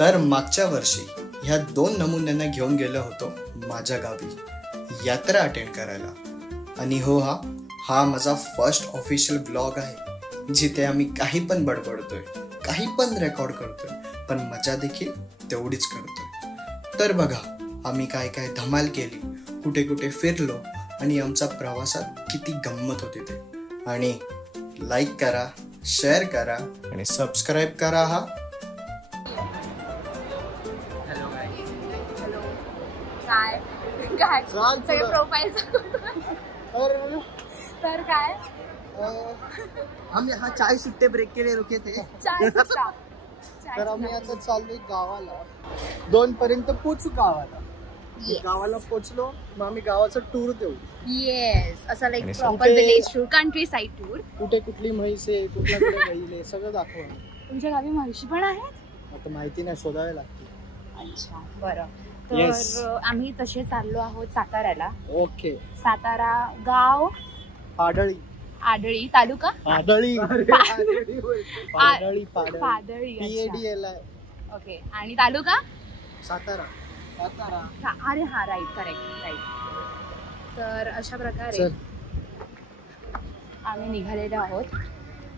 तर मागच्या वर्षी ह्या 2 नमुन्यांना घेऊन गेलो होतो माझ्या गावी यात्रा अटेंड करायला. आणि हो, हा माझा फर्स्ट ऑफिशियल ब्लॉग आहे जिथे आम्ही काही पण बडबडतोय, काही पण रेकॉर्ड करतोय, पण मजा देखील तेवढीच करतोय. तर बघा आम्ही काय काय धमाल केली, कुठे कुठे फिरलो आणि आमचा प्रवासात किती गंमत होती ते. आणि लाईक करा, शेअर करा आणि सबस्क्राईब करा. काय सगळे प्रोफाईल तर काय हम यहाँ चाय सुट्टे ब्रेक के लिए रुके थे. तर आम्ही आता चाललोय गावाला. 2 पर्यंत पोचू गावाला. गावाला पोचलो मग आम्ही गावाचा टूर देऊ. येस, असं like proper village tour, country side tour. कुठे कुठली म्हैस आहे, कुठल्याकडे बैल आहे, सगळं दाखवा. तुमच्या गावी म्हशी पण आहेत? आता माहिती नाही, शोधावे लागते. अच्छा, बरं. तर आम्ही तसे चाललो आहोत साताऱ्याला. ओके. सातारा गाव पाडळी. आडळी तालुका पाडळी. पाडळी PADL. ओके. आणि तालुका सातारा. अरे हा, राईट, करेक्ट, राईट. तर अशा प्रकारे आम्ही निघालेलो आहोत.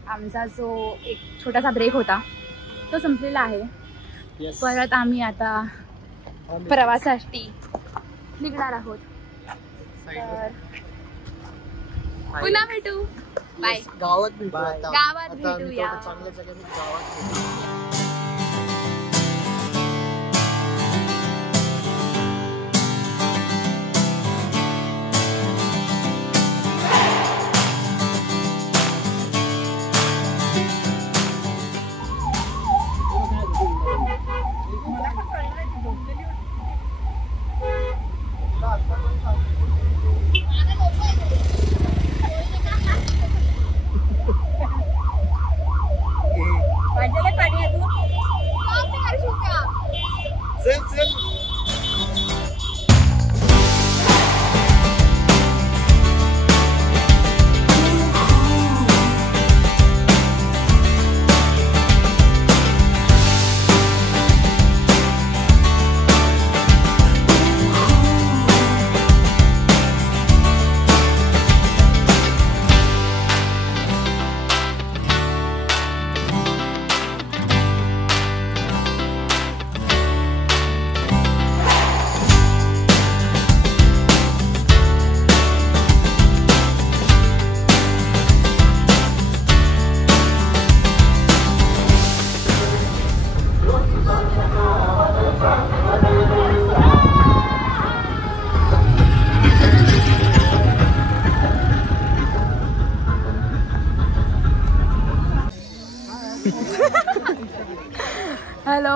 आमचा जो एक छोटासा ब्रेक होता तो संपलेला आहे. परत आम्ही आता प्रवासासाठी निघणार आहोत. तर पुन्हा भेटू. बाय. गावात भेटू. गावात भेटूया. चांगल्या सगळ्यांनी गावात भेटू. हॅलो.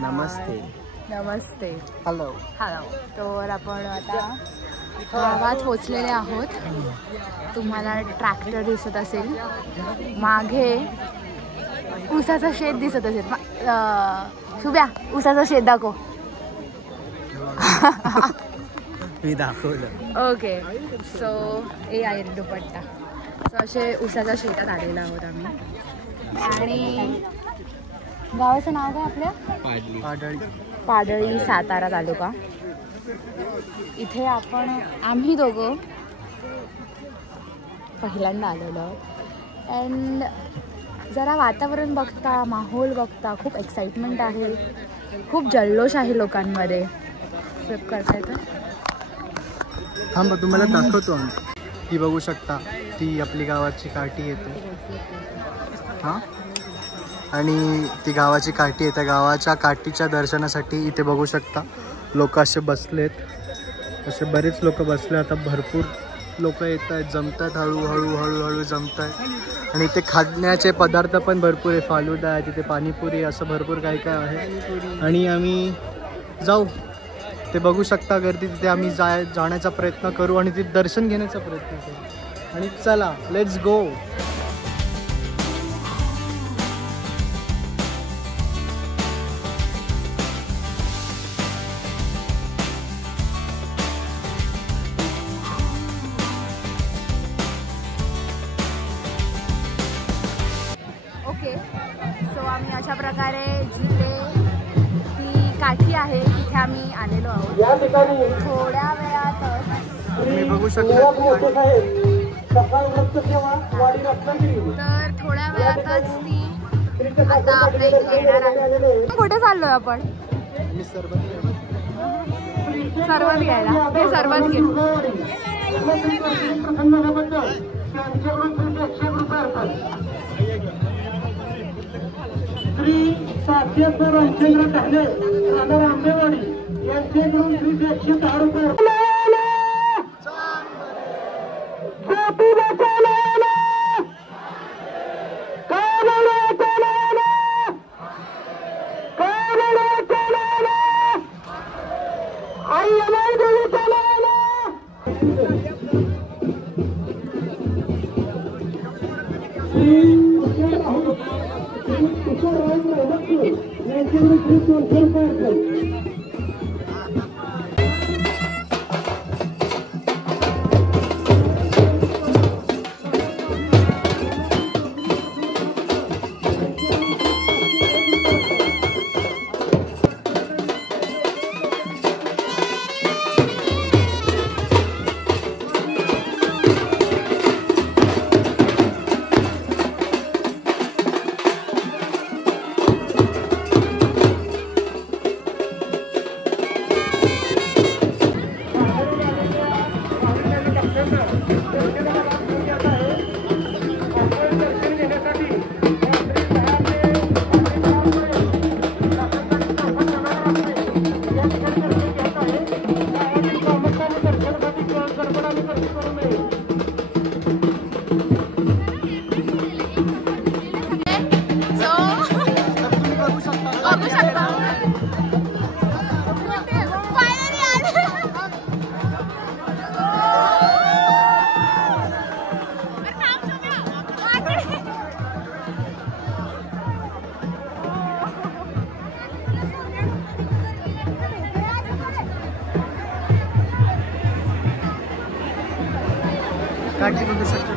नमस्ते. नमस्ते. हॅलो. तर आपण आता गावात पोचलेले आहोत. तुम्हाला ट्रॅक्टर दिसत असेल, मागे ऊसाचं शेत दिसत असेल. शुभ्या, ऊसाचं शेत दाखव. मी दाखवलं. ओके. सो हे आहे दुपट्टा. सो असे ऊसाच्या शेतात आलेलो आहोत आम्ही. आणि गावाचं नाव काय आपल्या? पाडळी, सातारा तालुका. इथे आम्ही दोघं पहिल्यांदा आलेलो आहोत. अँड जरा वातावरण बघता, माहोल बघता खूप एक्साइटमेंट आहे, खूप जल्लोष आहे लोकांमध्ये. फ्लिप करताय का? थांबा, तुम्हाला दाखवतो. ती बघू शकता, ती आपली गावाची काठी येते. हां, आणि ती गावाची काठी आहे. त्या गावाच्या काठीच्या दर्शनासाठी इथे बघू शकता लोक असे बसलेत. असे बरेच लोक बसले. आता भरपूर लोक येत आहेत, जमत आहेत, हळूहळू जमत आहेत. आणि इथे खाण्याचे पदार्थ पण भरपूर आहे. फालुदा आहे, तिथे पाणीपुरी, असं भरपूर काय काय आहे. आणि आम्ही जाऊ, ते बघू शकता गर्दी. तिथे आम्ही जाण्याचा प्रयत्न करू आणि तिथे दर्शन घेण्याचा प्रयत्न करू. आणि चला, लेट्स गो. ओके. सो आम्ही अशा प्रकारे प्रकारे जिथे ती काठी आहे तिथे आम्ही आलेलो आहोत. थोड्या वेळातच तुम्ही बघू शकता तर थोड्या वेळातच ती आता आपल्या इथे येणार आहे. कुठे चाललोय आपण? सरबत घ्यायला. हे सरबत घे. श्री साक्षेश्वर रामचंद्र टहले राहणार आंबेवाडी यांच्याकडून श्री 110 रुपये. काठी बघू शकता.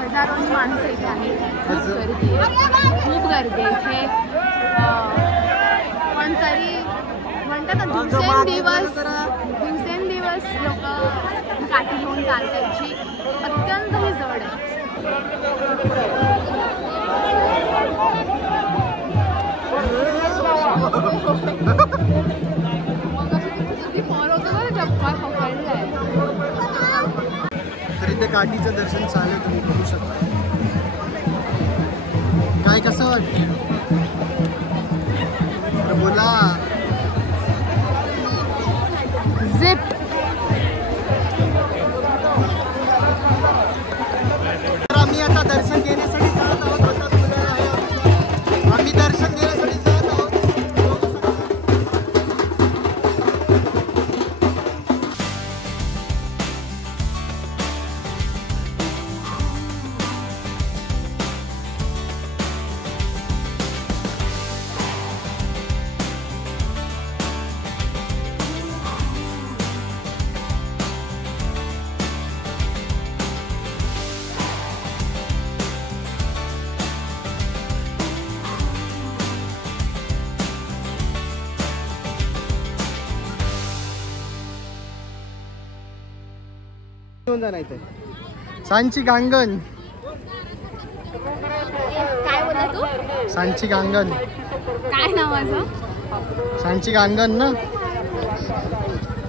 हजारोंची माणसं इथे आहेत. खूप गर्दी इथे. पण तरी म्हणतात ना दिवसेंदिवस लोक काठी घेऊन चालतात जी अत्यंत ही जड आहे. तरी ते काठीचं दर्शन चालेल. तुम्ही बघू शकता. काय कसं वाटतं बोला. झिप आम्ही आता दर्शन घेण्यासाठी जात आहोत. आम्ही दर्शन घेण्यासाठी जात आहोत. सांची गांगण. काय बोला तू? सांची गांगण. काय नावाचं? सांची गांगण ना.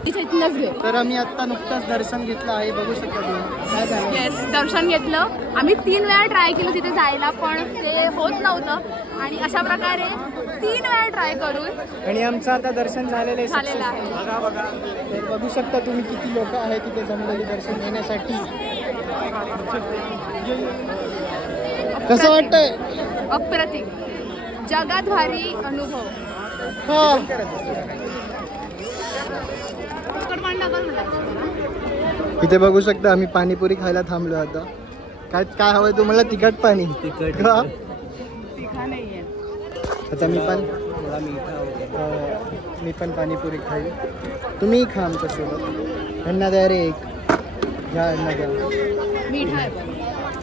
इथूनच घे. तर आम्ही आता नुकतंच दर्शन घेतलं आहे. बघू शकता तुम्ही. काय झालं? येस, दर्शन घेतलं. आम्ही 3 वेळा ट्राय केलं तिथे जायला पण ते होत नव्हतं आणि अशा प्रकारे 3 वेळा ट्राय करून आणि आमचं आता दर्शन झालेलं आहे. बघा. बघू शकता तुम्ही किती लोक आहेत तिथे जमलेली दर्शन घेण्यासाठी. कसं वाटतंय? अप्रतिम. जगात भारी अनुभव. इथे बघू शकता आम्ही पाणीपुरी खायला थांबलो आता. काय हवंय तुम्हाला? तिखट पाणी. तिखट तिखा नाहीये. आता मी पण पाणीपुरी खाईल. तुम्ही खा आमच्यासोबत. यांना द्या रे एक. घ्या यांना द्या.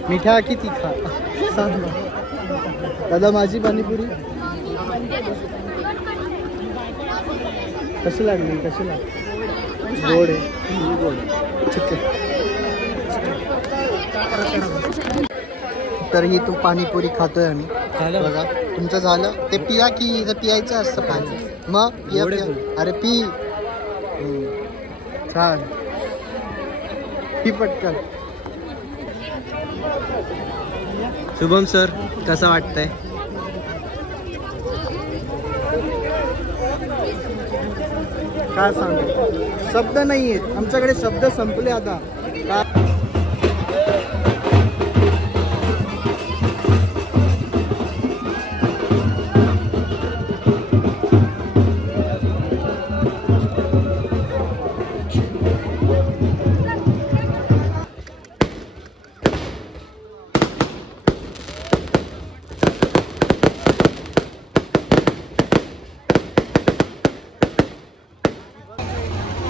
मिठा किती खा सांग ना. दादा माझी पाणीपुरी कशी लागली? गोड आहे. ठीक आहे. तर ही तू पाणीपुरी खातोय आम्ही. बघा तुमचं झालं ते पिया की इथं पियायचं असतं पाणी. मग पिया. अरे पी. छान पी पटकन. शुभम सर कसं वाटतंय? काय सांगू, शब्द नाही आहेत आमच्याकडे. शब्द संपले आता.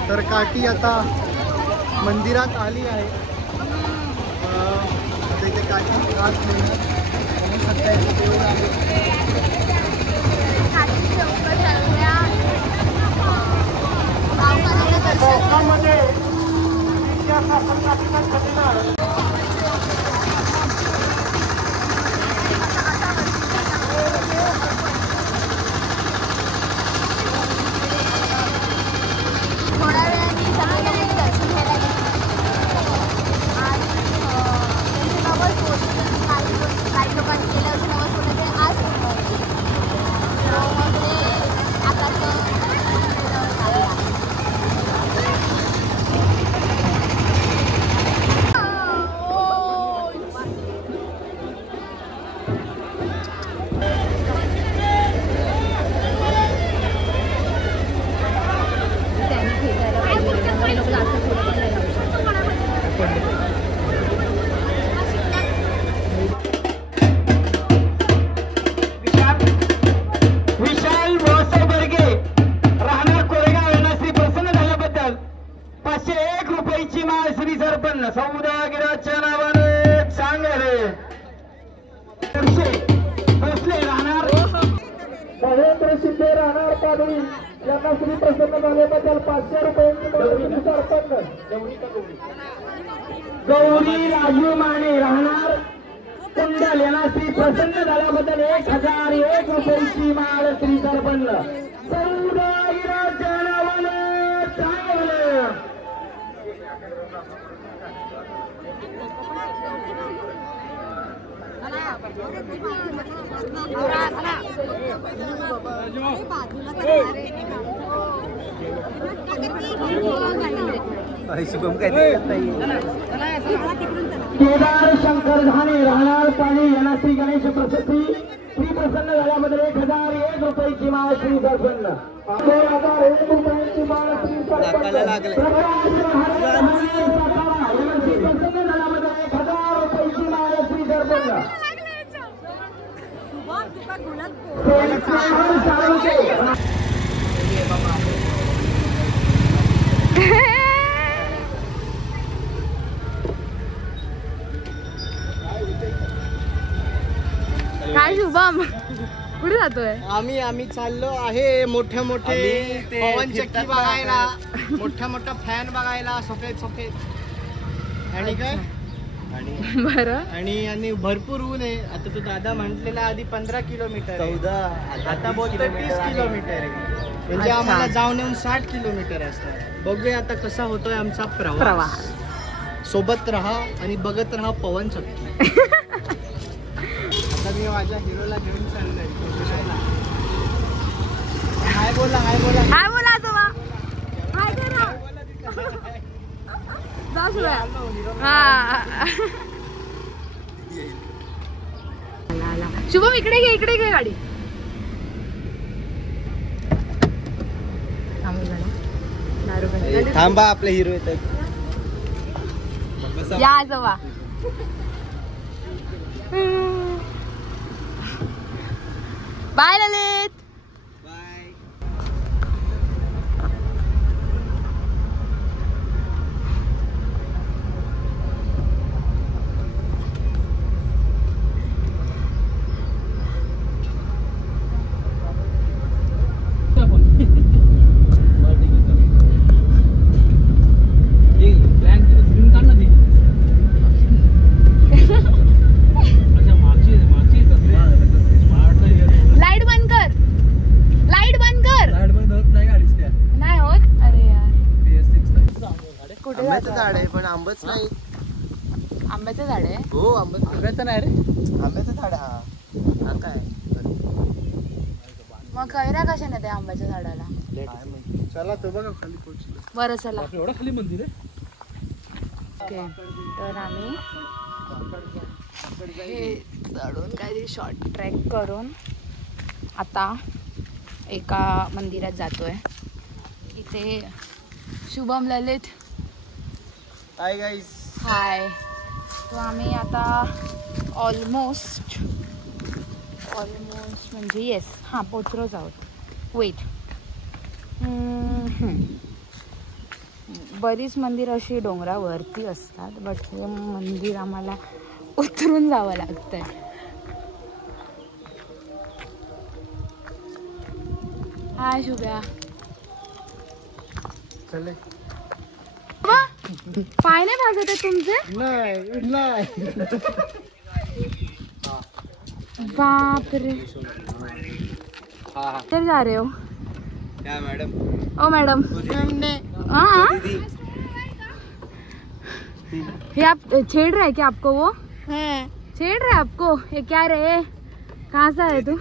तर काठी आता मंदिरात आली आहे. आता इथे काठी राहत नाही. सध्या इथे देऊळ आहे. सौदागिराच्या नावाने चांगले बसले राहणार महेंद्र शिंदे राहणार पाडळी यांना श्री प्रसन्न झाल्याबद्दल 500 रुपयांची सरपंच गौरी राजू माने राहणार कुंडल यांना श्री प्रसन्न झाल्याबद्दल 1001 रुपयांची माळ श्री सरपंच सौदागिराच्या नावाने चांगले. केदार शंकर धाने राहणार पाणी यांना श्री गणेश प्रशस्ती श्री प्रसन्न झाल्याबद्दल 1001 रुपयांची माळ श्री सरपंच 2001 रुपयांची माळ श्री सरपंच प्रसन्न झाल्याबद्दल 1000 रुपयांची माळ श्री सरपंच काय शुभम कुठे जातोय? आम्ही चाललो आहे मोठे पवन चक्की बघायला, मोठा फॅन बघायला, सफेद आणि काय बरं. आणि भरपूर ऊन आहे. आता तो दादा म्हटलेला आधी 15 किलोमीटर 14 आता बोलतोय 30 किलोमीटर आहे. म्हणजे आम्हाला जाऊन येऊन 60 किलोमीटर असतात. बघूया आता कसा होतोय आमचा प्रवास. सोबत राहा आणि बघत राहा पवन चक्की. आता मी माझ्या हिरोला घेऊन चाललोय. हाय बोला आजोबा. हाय करा. शुभम इकडे घे गाडी. थांबा आपले हिरो येतात. या आजोबा. बाय ललित. आंब्याचं झाड आहे पण आंबच नाही. आंब्याचं झाड आहे? हो आंब्याचं नाही रे, आंब्याचं झाड हा काय. मग कैऱ्या कशाने त्या आंब्याच्या झाडाला? चला तो बघा खाली पोहोचलो. बरं चला. एवढा खाली मंदिर आहे. ओके तर आम्ही हे चढून काहीतरी शॉर्ट ट्रॅक करून आता एका मंदिरात जातोय. इथे शुभम, ललित. Hi guys. हाय. तो आम्ही आता ऑलमोस्ट म्हणजे येस हां पोचलोच आहोत. वेट, बरीच मंदिर अशी डोंगरावरती असतात बट हे मंदिर आम्हाला उतरून जावं लागतंय. हाय शुभ्या. चले. पाय नाही भाजत आहे तुमचे? नाही. बाप रे. फिर जा रहे हो क्या मैडम? ओ मैडम. हाँ ये आप छेड़ रहे क्या आपको वो? छेड़ रहे आपको? ये क्या रहे? कहाँ से आए तू?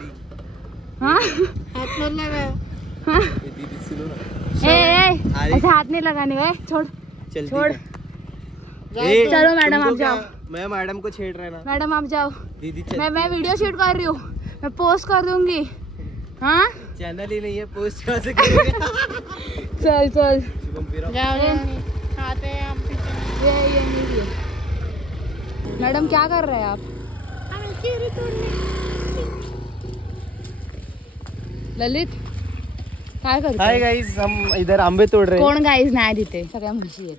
हाँ ऐसे हाथ नहीं लगाने गए. छोड़. चलो मैडम आप जाओ. मैं मैडम को छेड़ रहा है ना. मैडम आप जाओ. दीदी मैं वीडियो शूट कर रही हूँ. मैं पोस्ट कर दूंगी. हाँ चैनल ही नहीं है, पोस्ट कहाँ से करेंगे? चल ये मैडम क्या कर रहे हैं आप? ललित काय करते? हाय गाइस, हम इधर आंबे तोड़ रहे हैं. कोण गाईज नाही तिथे, सगळ्या म्हशी आहेत.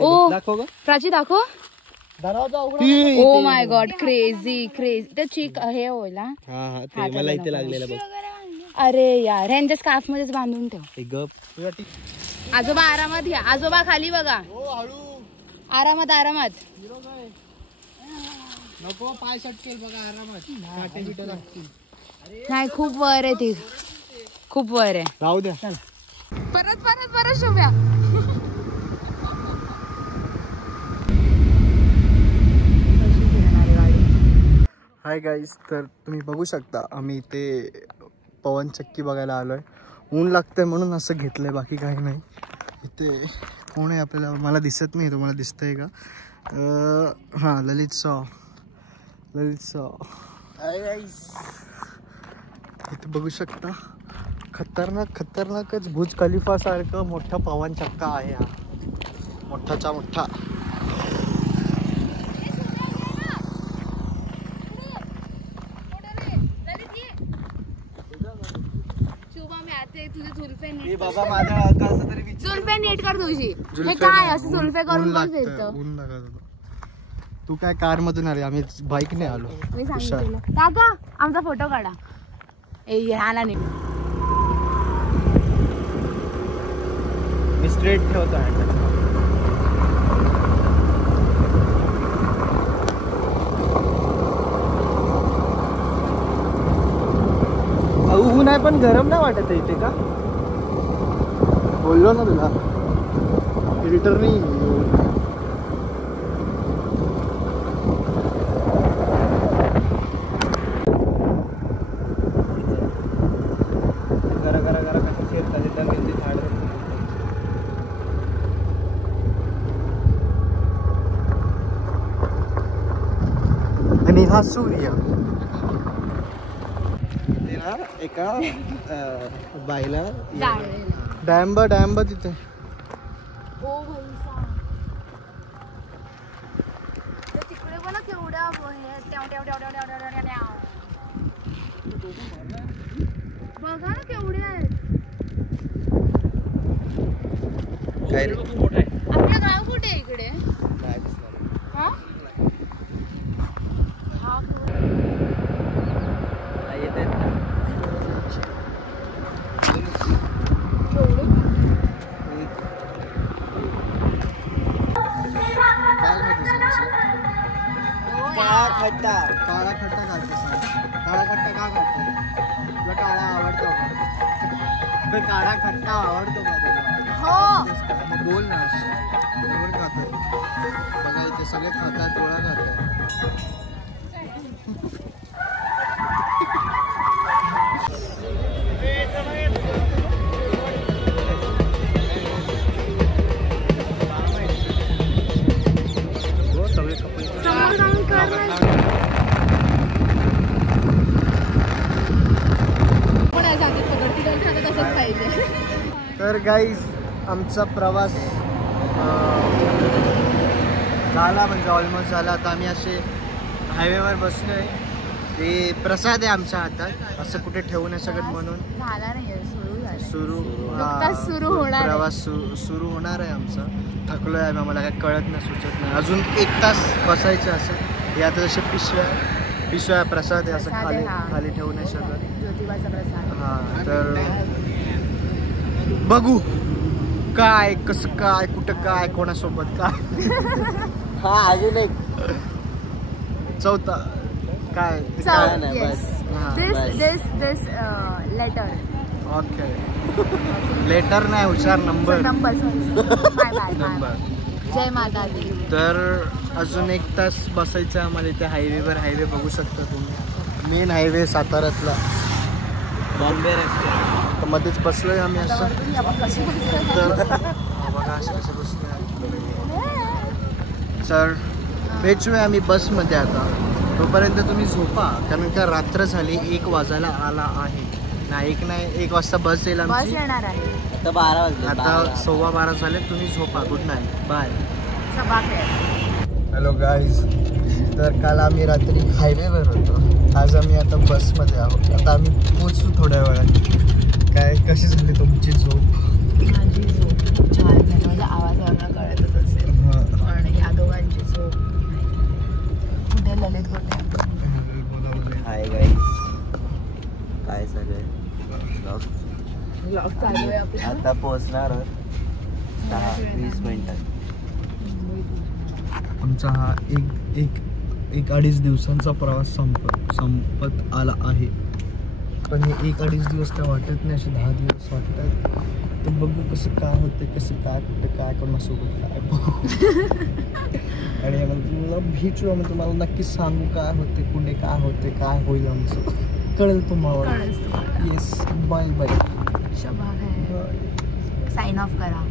ओ दाखव. प्राची दाखव. दरवाजा ओ माय गॉड, क्रेझी ते चीक हे होईल. हा ते मला इथे लागलेलं बघ. अरे यार ह्यांच्या स्कार्फ मध्येच बांधून ठेव. गप. आजोबा आरामात घ्या. आजोबा खाली बघा. आरामात. नको पाय सटकेल बघा, आरामात. नाही खूप वर आहे ती, खूप वर आहे. राहू द्या. परत शुभ्या. हाय गाईज, तर तुम्ही बघू शकता आम्ही इथे पवन चक्की बघायला आलोय. ऊन लागतंय म्हणून असं घेतलंय, बाकी काही नाही. इथे कोण आहे आपल्याला, मला दिसत नाही. तुम्हाला दिसतंय का? हां ललित सॉ. हाय गाईज, इथे बघू शकता खतरनाकच बुर्ज खलिफा सारखं मोठा पवन चक्का आहे हा, मोठाचा मोठा. बाबा माझ्या कसं तरी जुल्फे नीट कर तुझी. हे काय असं जुल्फे करून कोण फिरतं? ऊन लागत. तू काय कार मधून आले, आम्ही बाईकने आलो. मी सांगितलं काका आमचा फोटो काढा. ह्याला नाही मी स्ट्रेट ठेवतो. ऊन आहे पण गरम नाही वाटत आहे इथे का? बोललो ना तुला, फिल्टर नाही. करा कसं शेरतात एकदम झाड. आणि हा सूर्य एका बाईला डॅम्बा तिथे. ओ भैसा तिकडे पण केवढ्या बघा ना केवढे आहेत. काय रे आपलं गाव कुठे आहे इकडे? हा? हा काळा खट्टा काढतो सांग. काळा खट्टा का काढतो? तुला काळा आवडतो का? काळा खट्टा आवडतो का तुला? हो. मग बोल ना. बरोबर खातोय. बघा इथे सगळे खातात, थोडा खातात. तर गाईज आमचा प्रवास झाला, म्हणजे ऑलमोस्ट झाला. आता आम्ही असे हायवेवर बसलो आहे. ते प्रसाद आहे आमच्या हातात, असं कुठे ठेवू नाही शकत म्हणून. झाला नाही सुरू होणार. प्रवास सुरू होणार आहे आमचा. थकलो आहे आम्हाला, काय कळत नाही, सुचत नाही. अजून 1 तास बसायचं असं. हे आता जसे पिशव्या प्रसाद आहे, असं खाली ठेवू नाही शकत. ज्योतिबाचा प्रसाद. हां, तर बघू काय कसं काय कुठं काय कोणासोबत काय. हा अजून एक चौथा काय नाही बस. This letter. ओके लेटर नाही, हुशार नंबर. नंबर. जय माता दी. तर अजून 1 तास बसायचं आम्हाला इथे हायवेवर. हायवे बघू शकता तुम्ही, मेन हायवे साताऱ्यातला बॉम्बे रस्ते. मध्येच बसलोय आम्ही असं. तर बघा असं कसं बसलोय. तर भेटूया आम्ही बसमध्ये आता. तोपर्यंत तुम्ही झोपा, कारण का रात्र झाली, 1 वाजायला आला आहे. नाही 1 नाही 1 वाजता बस येईल आमची. येणार आहे आता 12 वाजले. आता 12:15 झाले. तुम्ही झोपा. Good night, bye. Hello guys. तर काल आम्ही रात्री हायवेवर होतो, आज आम्ही आता बसमध्ये आहोत. आता आम्ही पोचतो थोड्या वेळात. काय कशी झाली तुमची झोप? माझी झोप छान झाली. माझ्या आवाजावरून कळतच असेल. पण या दोघांची झोप कुठे ललित कुठे. हाय गाईस, काय चालू आहे? ब्लॉग चालू आहे आपला. आता पोहोचणार 10-20 मिनिटात. आमचा हा एक 2.5 दिवसांचा प्रवास संपत आला आहे. पण हे 1-2.5 दिवस काय वाटत नाही, असे 10 दिवस वाटतात. तर बघू कसं काय होतं, कसं काय कुठं काय कोणासोबत काय बघू. आणि मला भेटू, आम्ही तुम्हाला नक्की सांगू काय होते, कुठे काय होते, काय होईल आमचं कळेल तुम्हाला. Yes, bye bye. शबा है. साइन ऑफ करा.